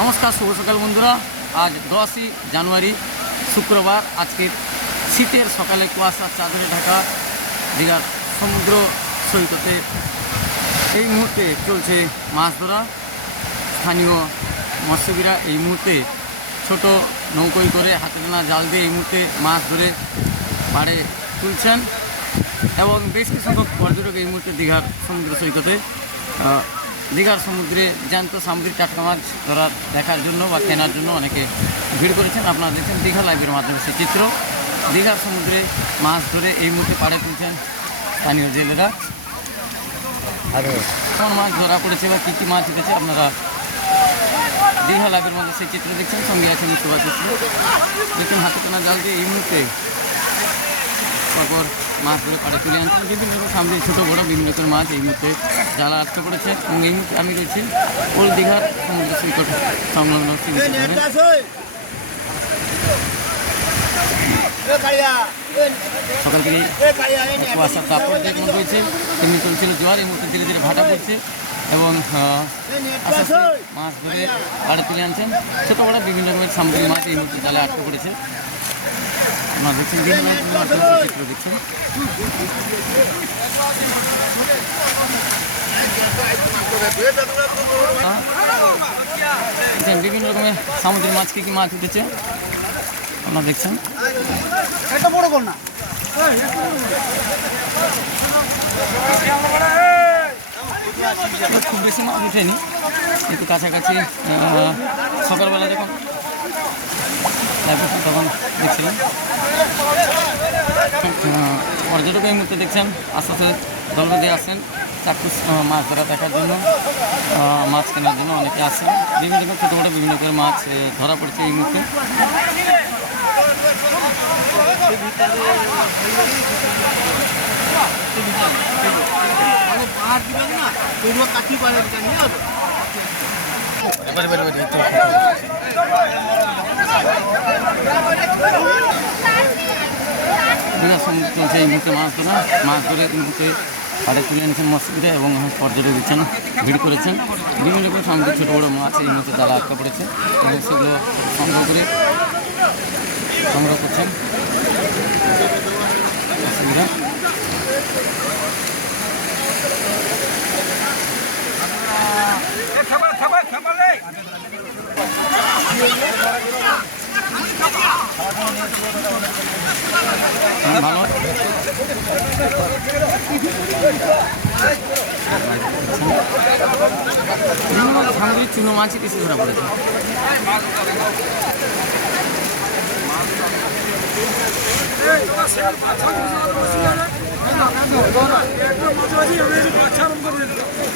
নমস্কার, শুভ সকাল বন্ধুরা। আজ দশই জানুয়ারি, শুক্রবার। আজকের শীতের সকালে কুয়াশার চাদরে ঢাকা, দীঘার সমুদ্র সৈকতে। এই মুহূর্তে চলছে মাছ ধরা। স্থানীয় মৎস্যজীবীরা এই মুহূর্তে ছোট নৌকোই করে হাতে টানা জাল দিয়ে এই মুহূর্তে মাছ ধরে পাড়ে তুলছেন। এবং বেশ কিছু সংখ্যক পর্যটক এই মুহূর্তে দীঘার সমুদ্র সৈকতে দীঘার সমুদ্রে জ্যান্ত সামুদ্রিক টাটকা মাছ ধরার দেখার জন্য বা কেনার জন্য অনেকে ভিড় করেছেন। আপনারা দেখছেন দীঘা লাইভের মাধ্যমে সেই চিত্র। দীঘার সমুদ্রে মাছ ধরে এই মুহূর্তে পাড়ে তুলছেন স্থানীয় জেলেরা। কোন মাছ ধরা পড়েছে বা কী কী মাছ উঠেছে আপনারা দীঘা লাইভের মধ্যে সেই চিত্র দেখছেন। সঙ্গে আছেন সুভাষ। দেখুন হাতে টানা জাল দিয়ে এই মুহূর্তে তারপর মাছ ধরে পাড়ে তুলে আনছেন বিভিন্ন রকম সামনে ছোটো, বড়ো, বিভিন্ন রকমের মাছ এই মুহূর্তে জালা আটকে পড়েছে। এবং এই মুহূর্তে আমি রয়েছি ওল দীঘার সমুদ্র সৈকত সংলগ্ন। সকাল থেকে কুয়াশার তাপমাত্রা যেমন রয়েছে। তেমনি চলছিল জোয়ার, এই মুহূর্তে ধীরে ধীরে ভাটা পড়ছে এবং মাছ ধরে পাড়ে তুলে আনছেন ছোটো, বড়, বিভিন্ন রকমের সামুদ্রিক মাছ এই মুহূর্তে জালে আটকে পড়েছে। আপনারা দেখছেন বিভিন্ন রকমের মাছের চিত্র দেখছেন আহ, দেখছেন। বিভিন্ন রকমের সামুদ্রিক মাছ কী কী মাছ উঠেছে আপনারা দেখছেন। এটা বড় না। খুব বেশি মাছ উঠেনি কিন্তু কাছাকাছি সকালবেলা যখন তখন দেখছিলাম। পর্যটক এই মুহূর্তে দেখছেন, আস্তে আস্তে দল দিয়ে আসছেন, চাক্ষুষ মাছ ধরা দেখার জন্য মাছ কেনার জন্য অনেকে আসছেন। বিভিন্ন রকম ছোটো বড়ো বিভিন্ন রকমের মাছ ধরা পড়েছে এই মুহূর্তে। এই মুহূর্তে মাছ ধরা মাছ ধরে এই মুহূর্তে পাড়ে তুলে এনেছেন মসজিদে এবং পর্যটক দিচ্ছেন ভিড় করেছেন। বিভিন্ন রকম সামুদ্রিক ছোটো বড়ো মাছ এই মুহূর্তে জ্বালা আটকা পড়েছে এবং সেগুলো সংগ্রহ করে সংগ্রহ করছেন মৎস্যজীবীরা। ভালো বিভিন্ন সামুদ্রিক চুনো মাছই বেশি ধরা পড়েছে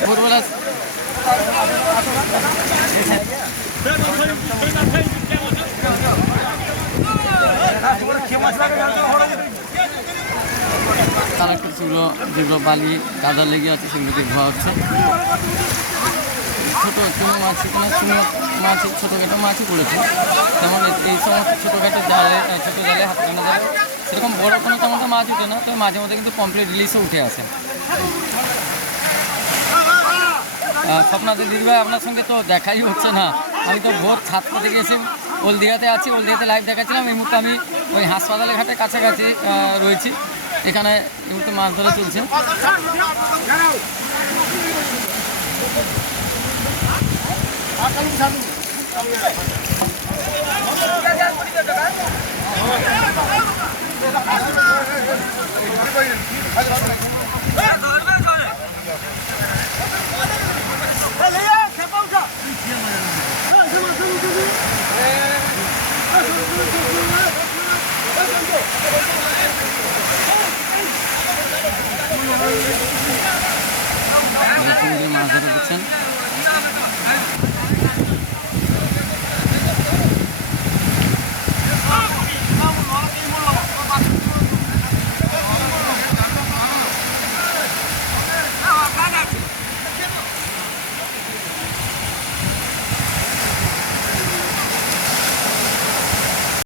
ভোরবেলা কালেক্টর সেগুলো যেগুলো বালি কাদা লেগে আছে সেগুলো দিয়ে ধোয়া হচ্ছে। ছোটো চুনো মাছ এখানে চুনো মাছ ছোটোখাটো মাছই পড়েছে। যেমন এই- সমস্ত ছোটোখাটো জালে ছোটো জালে হাত টানা জালে সেরকম বড় কোনো তেমন মাছ উঠে না তবে মাঝে মধ্যে কিন্তু কমপ্লিট রিলিজও উঠে আসে। আহ, স্বপ্নাদি দিদিভাই আপনার সঙ্গে তো দেখাই হচ্ছে না। আমি তো ভোর সাতটা থেকে এসে হলদিয়াতে আছি হলদিয়াতে লাইভ দেখাচ্ছিলাম। এই মুহূর্তে আমি ওই হাসপাতালের ঘাটে কাছাকাছি রয়েছি। এখানে মুহূর্তে মাছ ধরা চলছে। সমুদ্রে মাছ ধরা দেখছেন